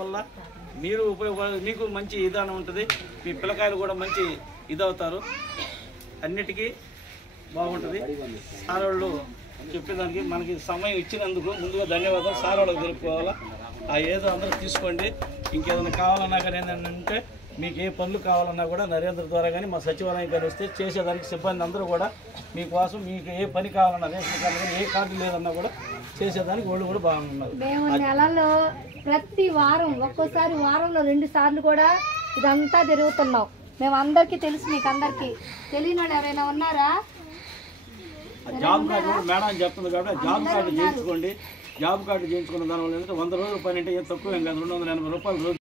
వల్ల మీరు మీకు మంచి విధానం ఉంటుంది, మీ పిల్లకాయలు కూడా మంచి ఇదవుతారు, అన్నిటికీ బాగుంటుంది. సార్ వాళ్ళు చెప్పేదానికి మనకి సమయం ఇచ్చినందుకు ముందుగా ధన్యవాదాలు. సార్ వాళ్ళకి తెలుపుకోవాలా. ఆ ఏదో అందరూ తీసుకోండి. ఇంకేదైనా కావాలన్నా కానీ ఏంటంటే మీకు ఏ పనులు కావాలన్నా కూడా నరేంద్ర ద్వారా కానీ మా సచివాలయం కానీ వస్తే చేసేదానికి సిబ్బంది అందరూ కూడా మీకోసం మీకు ఏ పని కావాలన్నా రేషన్ కార్డు కానీ ఏ కార్డు లేదన్నా కూడా చేసేదానికి వాళ్ళు కూడా బాగున్నారు. మేము నెలలో ప్రతి వారం ఒక్కోసారి వారంలో 2 సార్లు కూడా ఇదంతా తిరుగుతున్నాం. మేము అందరికీ తెలుసు, మీకు అందరికీ తెలియని వాళ్ళు ఎవరైనా ఉన్నారా? జాబ్ కార్డు కూడా మేడం చెప్తుంది కాబట్టి జాబ్ కార్డు చేయించుకోండి. జాబ్ కార్డు చేయించుకున్న దానివల్ల ఏంటంటే 100 రోజుల పని అంటే ఏం తక్కువ ఏం కాదు, 280 రూపాయలు రోజు.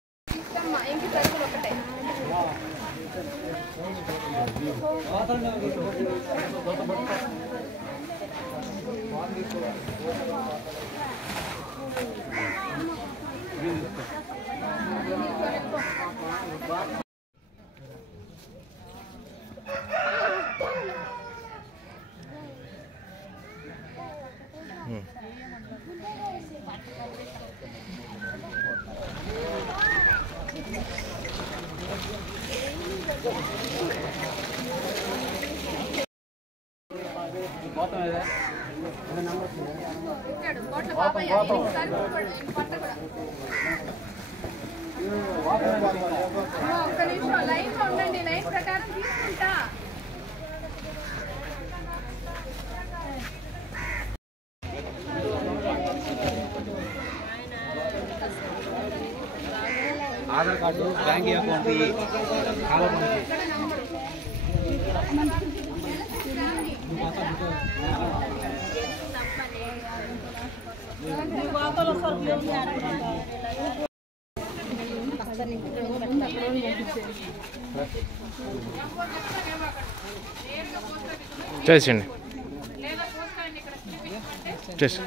ఆధార్ కార్డు, బ్యాంక్ అకౌంట్, చేసిండి చేసి